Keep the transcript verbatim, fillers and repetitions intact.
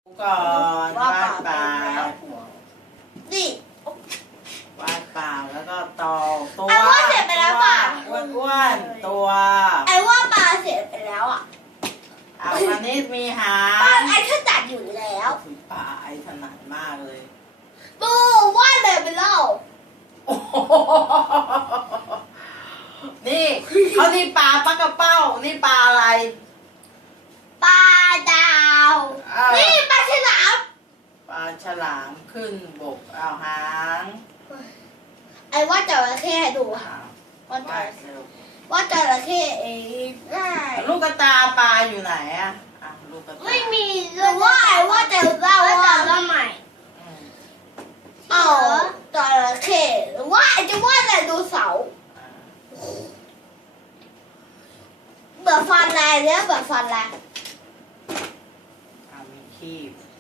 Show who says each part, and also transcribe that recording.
Speaker 1: ก่อนวาดปาก
Speaker 2: นี่
Speaker 1: วาดปากแล้วก็ต่อตัว
Speaker 2: ไอ้ว่าเสร็จไปแล้วป่ะ
Speaker 1: อ้วนอ้วนๆตัว
Speaker 2: ไอ้ว่าปลาเสร็จไปแล้วอ่ะ
Speaker 1: เอาอันนี้มีหา
Speaker 2: ปลาง ไอ้ก็ตัดอยู่แล้ว
Speaker 1: ป่าไอถนัดมากเลย
Speaker 2: ปูว่าเลยไปแล้ว
Speaker 1: โอ้โหนี่เขานี่ปลาปลากระเป้านี่ปลาอะไร
Speaker 2: ปลาดาว
Speaker 1: เออ
Speaker 2: นี่ปลาฉลาม
Speaker 1: ปลาฉลามขึ้นบกเอาหาง
Speaker 2: ไอ้ว่าจระเข้ให้ดูค่ะ
Speaker 1: วาดเร็ว
Speaker 2: ว่าจระเข้เองได้
Speaker 1: ลูกกระตาปลาอยู่ไหนอะอ่ะลูกกระตา
Speaker 2: ไม่มีหรือว่าไอ้ว่าจะเล่าว่าเล่าใหม่
Speaker 1: อืม
Speaker 2: เอาจระเข้หรือว่าไอ้จะว่าไดโนเสาร์
Speaker 1: อ่า
Speaker 2: เบื่อฟันแรงเนี่ยเบื่อฟันแรง
Speaker 1: อ่ามีคีบ